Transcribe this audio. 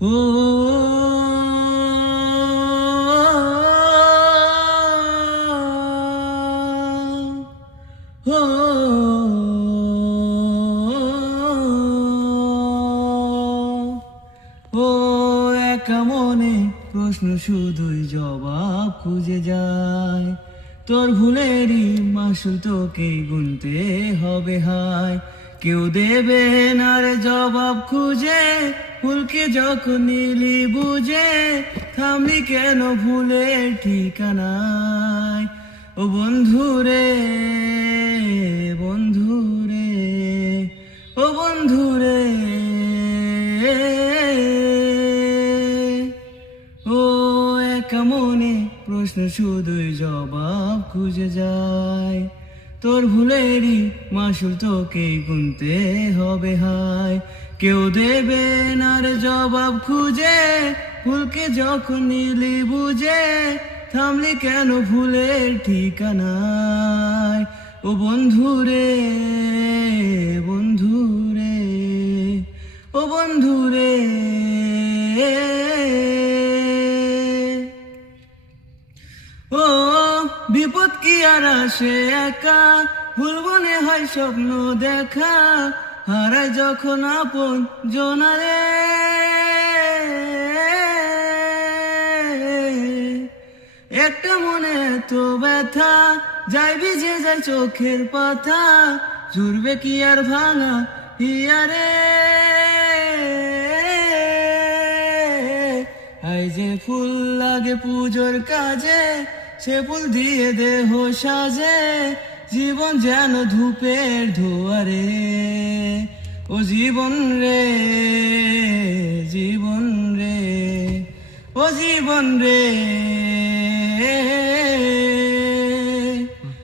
ও ও ও একা মনে প্রশ্ন শুধুই জবাব খুঁজে যায়, তোর ভুলেরই মাসুল তোকে গুনতে হবে হায়। কেউ দেবে না রে জবাব খুঁজে, ভুলকে যখন নিলি বুঝে, থামলি কেন ভুলের ঠিকানায়। ও বন্ধু রে, বন্ধু রে, ও বন্ধু রে, ও একা মনে প্রশ্ন শুধুই জবাব খুঁজে যায়, তোর ভুলেরই মাসুল তোকে গুনতে হবে হায়। কেউ দেবে না রে জবাব খুঁজে, ভুলকে যখন নিলি বুঝে, থামলি কেন ভুলের ঠিকানায়। ও বন্ধু রে, বন্ধু রে, ও বন্ধু রে, ও বিপদ কি আর আসে একা, ভুল মনে হয় স্বপ্ন দেখা, হারায় যখন আপন জনারে। একটা মনে তো ব্যথা, যাই ভিজে যায় চোখের পাতা, জুড়বে কি আর ভাঙা হিয়ারে। আই যে ফুল লাগে পুজোর কাজে, সে ফুল দিয়ে দেহ সাজে, জীবন যেন ধূপের ধোয়ারে। ও জীবন রে, জীবন রে, ও জীবন রে।